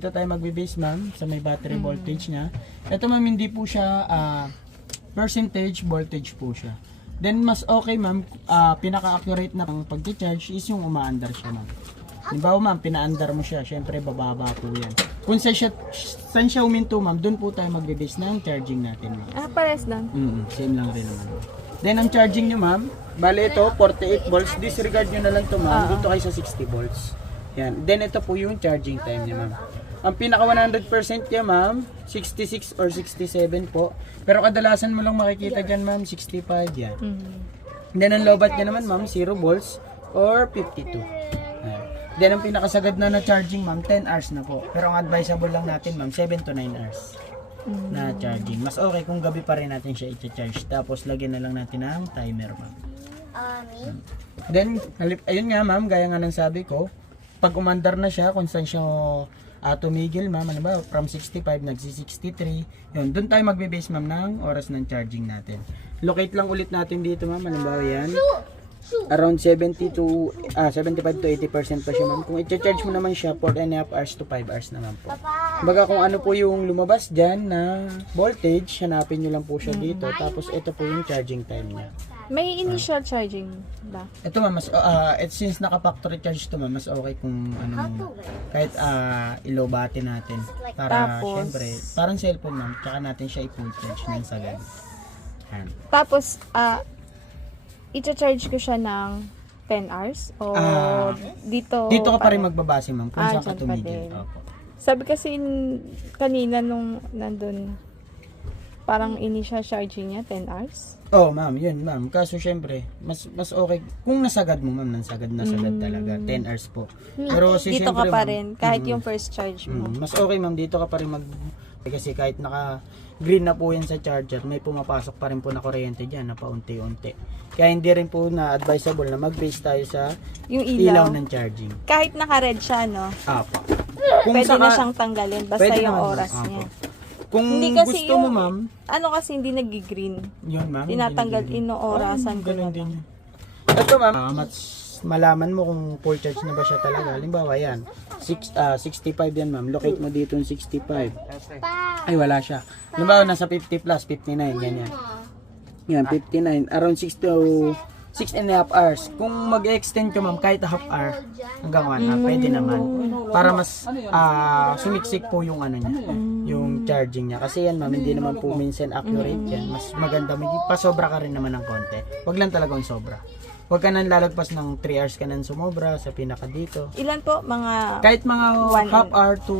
Dito tayo magbe-base ma'am sa may battery voltage niya. Ito ma'am hindi po siya percentage voltage po siya. Then mas okay ma'am, pinaka-accurate na pang pag-charge is yung umaandar siya ma'am. Halimbawa ma'am, pinaandar mo siya, syempre bababa po yan. Kung saan siya uminto ma'am, doon po tayo magbe-base ng charging natin ma'am. Pares lang. Same lang rin naman. Then ang charging niyo ma'am, bale ito 48 volts, disregard niyo na lang to ma'am, dito kayo sa 60 volts. Yan. Then ito po yung charging time niya ma'am. Ang pinaka 100% niya ma'am, 66 or 67 po. Pero kadalasan mo lang makikita dyan ma'am, 65 yan. Then ang lobat niya naman ma'am, 0 volts or 52. Yan. Then ang pinakasagad na charging ma'am, 10 hours na po. Pero ang advisable lang natin ma'am, 7 to 9 hours na charging. Mas okay kung gabi pa rin natin siya i-charge. Tapos lagyan na lang natin ng timer ma'am. Then, ayun nga ma'am, gaya nga ng sabi ko, pag umandar na siya, kung saan siya tumigil ma'am, ano ba, from 65, nagsi-63, yun, doon tayo magbe-base ma'am ng oras ng charging natin. Locate lang ulit natin dito ma'am, halimbawa yan, around 75 to 80% pa siya ma'am. Kung i-charge mo naman siya, 4.5 hours to 5 hours naman po. Baga kung ano po yung lumabas dyan na voltage, hanapin nyo lang po siya dito, tapos ito po yung charging time niya. May initial charging ba? Ito ma'am, since naka-factory charge to ma'am, mas okay kung ano, kahit ilobate natin. Para Tapos, syempre, parang cellphone ma'am, tsaka natin siya i-full charge ng sagad. Yan. Tapos, i-charge ko siya ng 10 hours? O dito? Dito ka pa rin magbabase ma'am, kung saan ka dyan pa tumigil. din. Opo. Sabi kasi kanina nung nandun, parang initial charging niya 10 hours? Oh ma'am, yun ma'am. Kaso syempre, mas okay, kung nasagad mo ma'am, nasagad talaga, 10 hours po. Pero Dito ka syempre, pa ma'am, rin, kahit yung first charge mo. mas okay ma'am, dito ka pa rin kasi kahit naka green na po yan sa charger, may pumapasok pa rin po na kuryente dyan na paunti-unti. Kaya hindi rin po na advisable na mag-base tayo sa Yung ilaw ilaw. ng charging. Kahit naka-red siya, no? Apo. Pwede na siyang tanggalin, basta pwede yung naman, oras ma'am. niya. Apo. Kung Hindi kasi gusto mo yung- ma'am, Ano kasi hindi nag-green? yun ma'am. Tinatanggal, hindi na- inoorasan ko ganun na din lang. yun. Ito ma'am, mas malaman mo kung full charge na ba siya talaga. Halimbawa yan, 65 yan ma'am. Locate mo dito yung 65. Ay wala siya. Halimbawa nasa 50 plus, 59, ganyan. Yan, 59. Around 6.5 hours. Kung mag-extend ka ma'am, kahit a half hour hanggang 1 hour, pwede naman. Para mas sumiksik po yung ano niya, yung charging niya. Kasi yan ma'am, hindi naman po minsan accurate yan. Mas maganda, may pasobra ka rin naman ng konti. Huwag lang talagang sobra. Huwag ka nang lalagpas ng 3 hours ka nang sumobra sa pinaka dito. Ilan po? Mga Kahit mga 1 half hour to